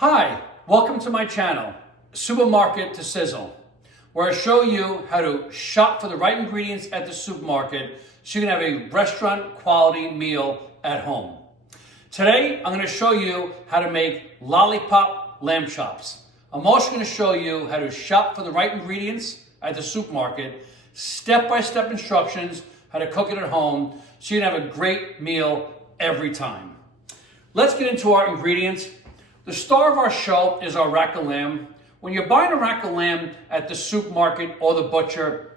Hi, welcome to my channel, Supermarket to Sizzle, where I show you how to shop for the right ingredients at the supermarket so you can have a restaurant quality meal at home. Today, I'm going to show you how to make lollipop lamb chops. I'm also going to show you how to shop for the right ingredients at the supermarket, step-by-step instructions, how to cook it at home so you can have a great meal every time. Let's get into our ingredients. The star of our show is our rack of lamb. When you're buying a rack of lamb at the supermarket or the butcher,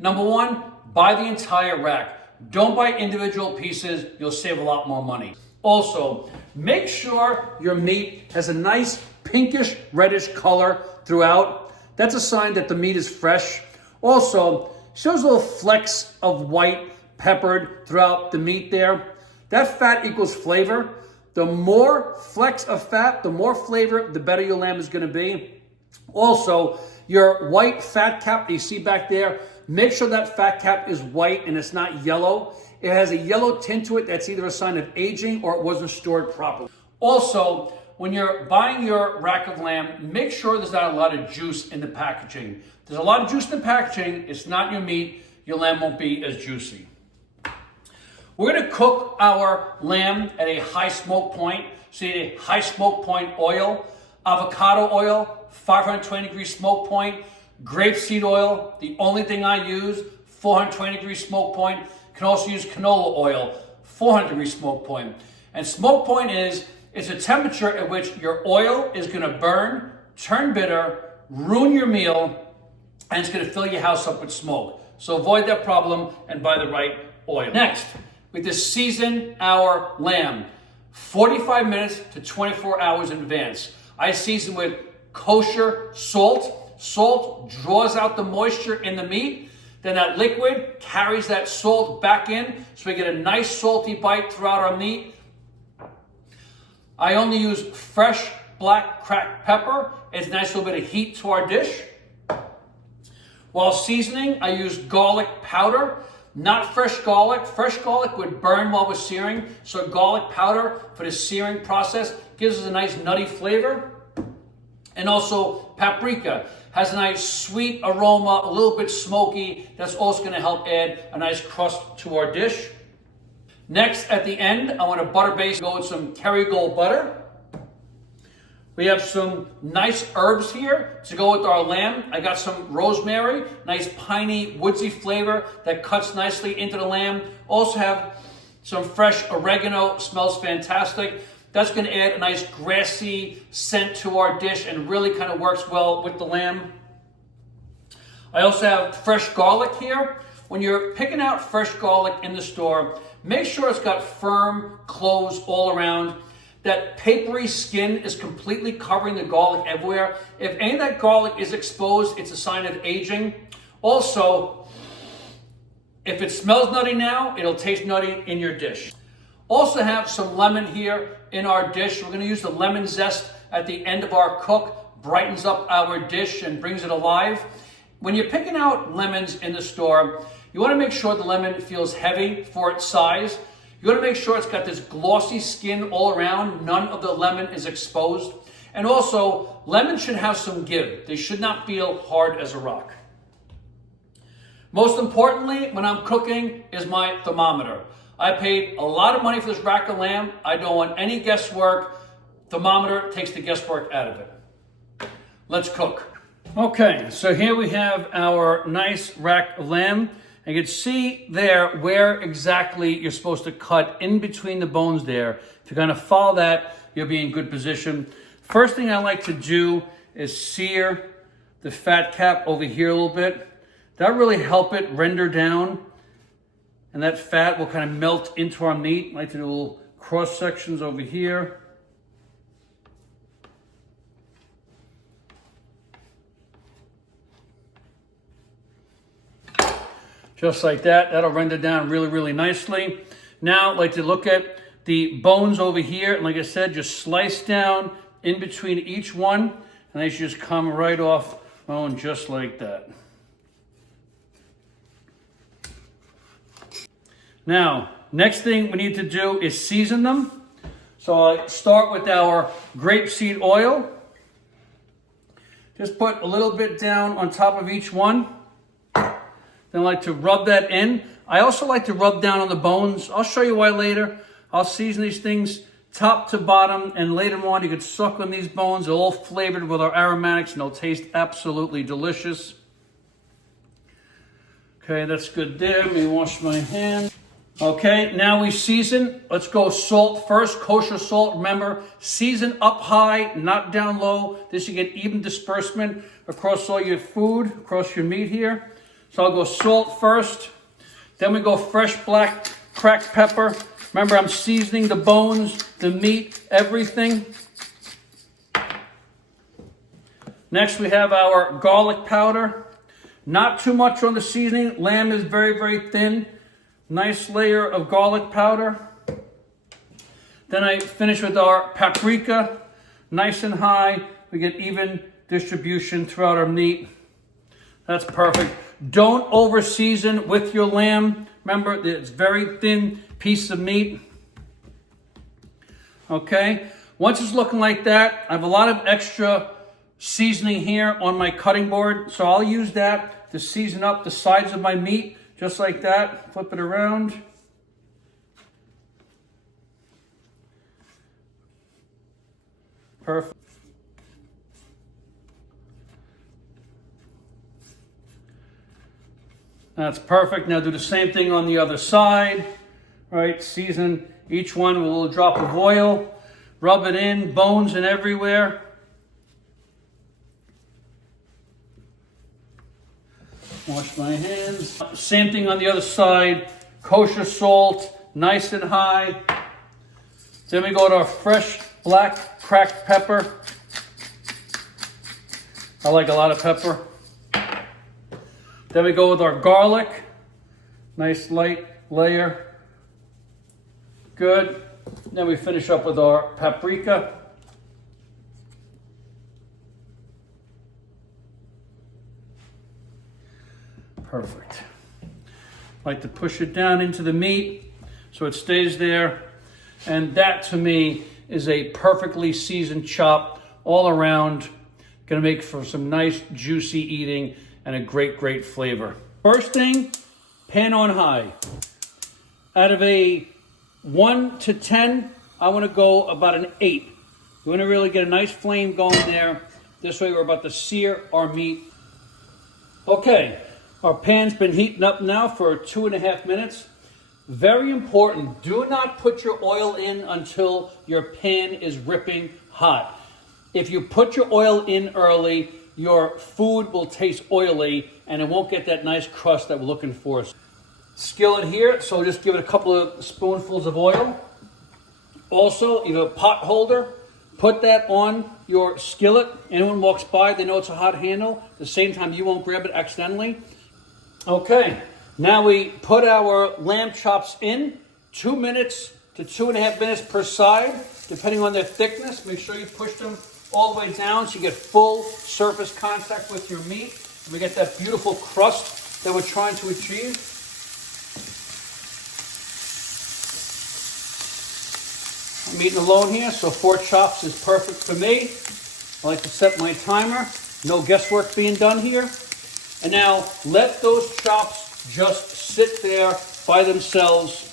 number one, buy the entire rack. Don't buy individual pieces. You'll save a lot more money. Also, make sure your meat has a nice pinkish reddish color throughout. That's a sign that the meat is fresh. Also, shows little flecks of white peppered throughout the meat there. That fat equals flavor. The more flecks of fat, the more flavor, the better your lamb is going to be. Also, your white fat cap that you see back there, make sure that fat cap is white and it's not yellow. It has a yellow tint to it. That's either a sign of aging or it wasn't stored properly. Also, when you're buying your rack of lamb, make sure there's not a lot of juice in the packaging. If there's a lot of juice in the packaging, it's not your meat. Your lamb won't be as juicy. We're going to cook our lamb at a high smoke point. So you need a high smoke point oil, avocado oil, 520 degree smoke point, grapeseed oil, the only thing I use, 420 degree smoke point. You can also use canola oil, 400 degree smoke point. And smoke point is a temperature at which your oil is going to burn, turn bitter, ruin your meal, and it's going to fill your house up with smoke. So avoid that problem and buy the right oil. Next, we have to season our lamb 45 minutes to 24 hours in advance. I season with kosher salt. Salt draws out the moisture in the meat. Then that liquid carries that salt back in so we get a nice salty bite throughout our meat. I only use fresh black cracked pepper. It's a nice little bit of heat to our dish. While seasoning, I use garlic powder. Not fresh garlic. Fresh garlic would burn while we're searing, so garlic powder for the searing process gives us a nice nutty flavor. And also paprika has a nice sweet aroma, a little bit smoky. That's also going to help add a nice crust to our dish. Next, at the end, I want to butter-baste, go with some Kerrygold butter. We have some nice herbs here to go with our lamb. I got some rosemary, nice piney, woodsy flavor that cuts nicely into the lamb. Also have some fresh oregano, smells fantastic. That's going to add a nice grassy scent to our dish and really kind of works well with the lamb. I also have fresh garlic here. When you're picking out fresh garlic in the store, make sure it's got firm cloves all around. That papery skin is completely covering the garlic everywhere. If any of that garlic is exposed, it's a sign of aging. Also, if it smells nutty now, it'll taste nutty in your dish. Also have some lemon here in our dish. We're going to use the lemon zest at the end of our cook. Brightens up our dish and brings it alive. When you're picking out lemons in the store, you want to make sure the lemon feels heavy for its size. You want to make sure it's got this glossy skin all around. None of the lemon is exposed. And also, lemons should have some give. They should not feel hard as a rock. Most importantly, when I'm cooking, is my thermometer. I paid a lot of money for this rack of lamb. I don't want any guesswork. Thermometer takes the guesswork out of it. Let's cook. Okay, so here we have our nice rack of lamb. And you can see there where exactly you're supposed to cut in between the bones there. If you kind of follow that, you'll be in good position. First thing I like to do is sear the fat cap over here a little bit. That'll really help it render down. And that fat will kind of melt into our meat. I like to do little cross sections over here. Just like that. That'll render down really, really nicely. Now, I'd like to look at the bones over here. And like I said, just slice down in between each one. And they should just come right off bone just like that. Now, next thing we need to do is season them. So I start with our grapeseed oil. Just put a little bit down on top of each one. Then I like to rub that in. I also like to rub down on the bones. I'll show you why later. I'll season these things top to bottom, and later on you can suck on these bones. They're all flavored with our aromatics and they'll taste absolutely delicious. Okay, that's good there. Let me wash my hands. Okay, now we season. Let's go salt first, kosher salt. Remember, season up high, not down low. This you get even disbursement across all your food, across your meat here. So I'll go salt first. Then we go fresh black cracked pepper. Remember, I'm seasoning the bones, the meat, everything. Next, we have our garlic powder. Not too much on the seasoning. Lamb is very, very thin. Nice layer of garlic powder. Then I finish with our paprika. Nice and high. We get even distribution throughout our meat. That's perfect. Don't over season with your lamb. Remember, it's very thin piece of meat. Okay. Once it's looking like that, I have a lot of extra seasoning here on my cutting board. So I'll use that to season up the sides of my meat. Just like that. Flip it around. Perfect. That's perfect. Now do the same thing on the other side. Right, season each one with a little drop of oil. Rub it in, bones and everywhere. Wash my hands. Same thing on the other side. Kosher salt, nice and high. Then we go to our fresh black cracked pepper. I like a lot of pepper. Then we go with our garlic. Nice light layer. Good. Then we finish up with our paprika. Perfect. I like to push it down into the meat so it stays there. And that to me is a perfectly seasoned chop all around. Gonna make for some nice juicy eating and a great, great flavor. First thing, pan on high. Out of a 1 to 10, I want to go about an 8. We want to really get a nice flame going there. This way we're about to sear our meat. Okay, our pan's been heating up now for 2.5 minutes. Very important, do not put your oil in until your pan is ripping hot. If you put your oil in early, your food will taste oily and it won't get that nice crust that we're looking for. Skillet here, so just give it a couple of spoonfuls of oil. Also, you have a pot holder. Put that on your skillet. Anyone walks by, they know it's a hot handle. At the same time, you won't grab it accidentally. Okay, now we put our lamb chops in. 2 minutes to 2.5 minutes per side, depending on their thickness. Make sure you push them all the way down so you get full surface contact with your meat. And we get that beautiful crust that we're trying to achieve. I'm eating alone here, so 4 chops is perfect for me. I like to set my timer. No guesswork being done here. And now let those chops just sit there by themselves.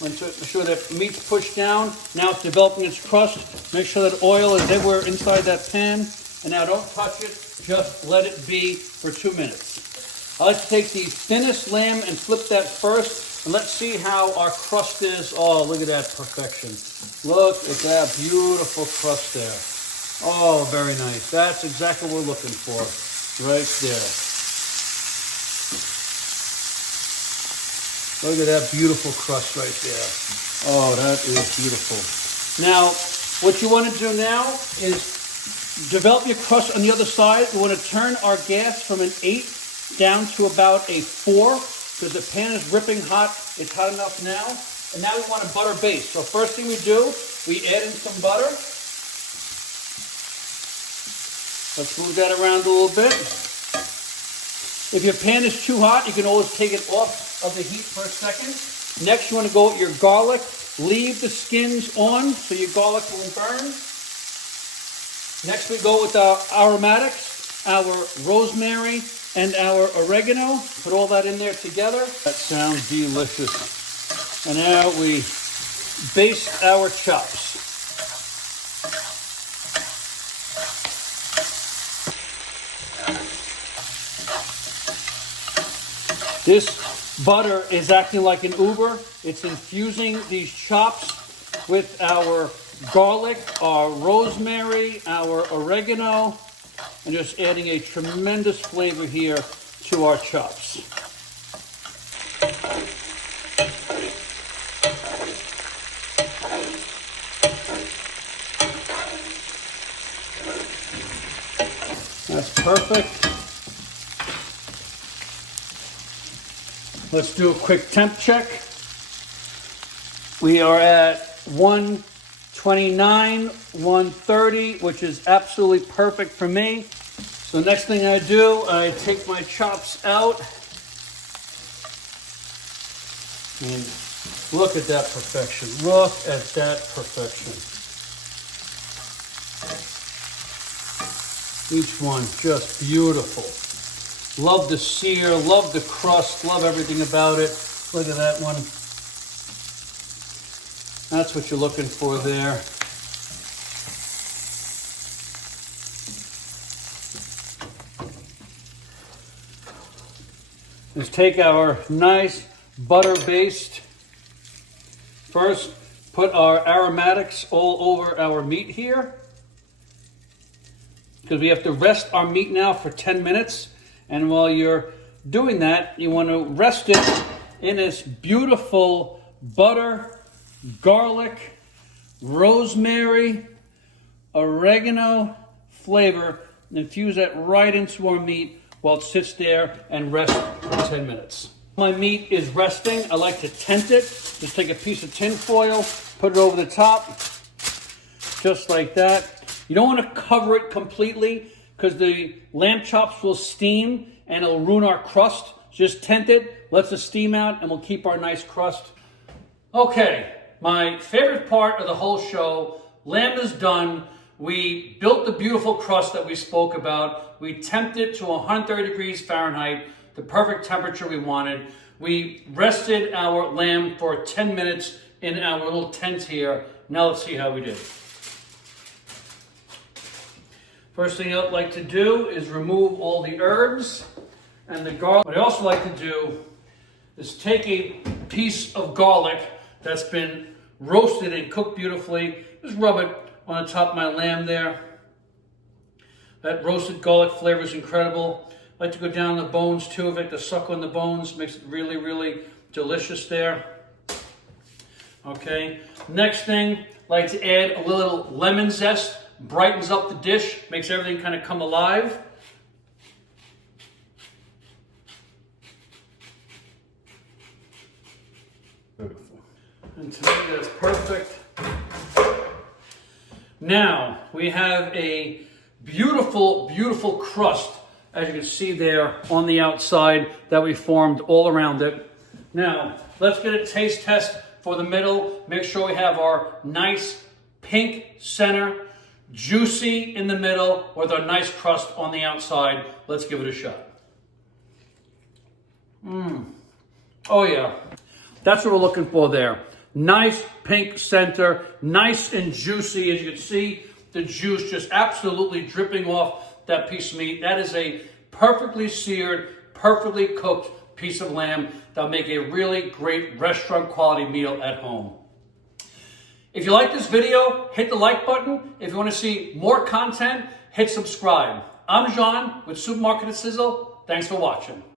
Make sure that meat's pushed down. Now it's developing its crust. Make sure that oil is everywhere inside that pan. And now don't touch it. Just let it be for 2 minutes. I like to take the thinnest lamb and flip that first. And let's see how our crust is. Oh, look at that perfection. Look at that beautiful crust there. Oh, very nice. That's exactly what we're looking for. Right there. Look at that beautiful crust right there. Oh, that is beautiful. Now, what you want to do now is develop your crust on the other side. We want to turn our gas from an 8 down to about a 4. Because the pan is ripping hot. It's hot enough now. And now we want to butter baste. So first thing we do, we add in some butter. Let's move that around a little bit. If your pan is too hot, you can always take it off of the heat for a second. Next, you want to go with your garlic. leave the skins on so your garlic won't burn. Next we go with our aromatics, our rosemary and our oregano. Put all that in there together. That sounds delicious. And now we baste our chops. This butter is acting like an Uber. It's infusing these chops with our garlic, our rosemary, our oregano, and just adding a tremendous flavor here to our chops. That's perfect. Let's do a quick temp check. We are at 129, 130, which is absolutely perfect for me. So next thing I do, I take my chops out. And look at that perfection. Look at that perfection. Each one just beautiful. Love the sear, love the crust, love everything about it. Look at that one. That's what you're looking for there. Let's take our nice butter baste. First, put our aromatics all over our meat here, because we have to rest our meat now for 10 minutes. And while you're doing that, you want to rest it in this beautiful butter, garlic, rosemary, oregano flavor, and infuse that right into our meat while it sits there and rests for 10 minutes. My meat is resting. I like to tent it. Just take a piece of tin foil, put it over the top, just like that. You don't want to cover it completely because the lamb chops will steam and it'll ruin our crust. Just tent it, let the steam out, and we'll keep our nice crust. Okay, my favorite part of the whole show, lamb is done. We built the beautiful crust that we spoke about. We temped it to 130 degrees Fahrenheit, the perfect temperature we wanted. We rested our lamb for 10 minutes in our little tent here. Now let's see how we did. First thing I'd like to do is remove all the herbs and the garlic. What I also like to do is take a piece of garlic that's been roasted and cooked beautifully. Just rub it on the top of my lamb there. That roasted garlic flavor is incredible. I like to go down the bones too. I like to suck on the bones. Makes it really, really delicious there. Okay. Next thing, I like to add a little lemon zest. Brightens up the dish, makes everything kind of come alive. Beautiful. And to me, that's perfect. Now, we have a beautiful, beautiful crust, as you can see there on the outside, that we formed all around it. Now, let's get a taste test for the middle. Make sure we have our nice pink center, juicy in the middle, with our nice crust on the outside. Let's give it a shot. Oh yeah, that's what we're looking for there. Nice pink center, nice and juicy. As you can see, the juice just absolutely dripping off that piece of meat. That is a perfectly seared, perfectly cooked piece of lamb that'll make a really great restaurant quality meal at home. If you like this video, hit the like button. If you want to see more content, hit subscribe. I'm John with Supermarket at Sizzle. Thanks for watching.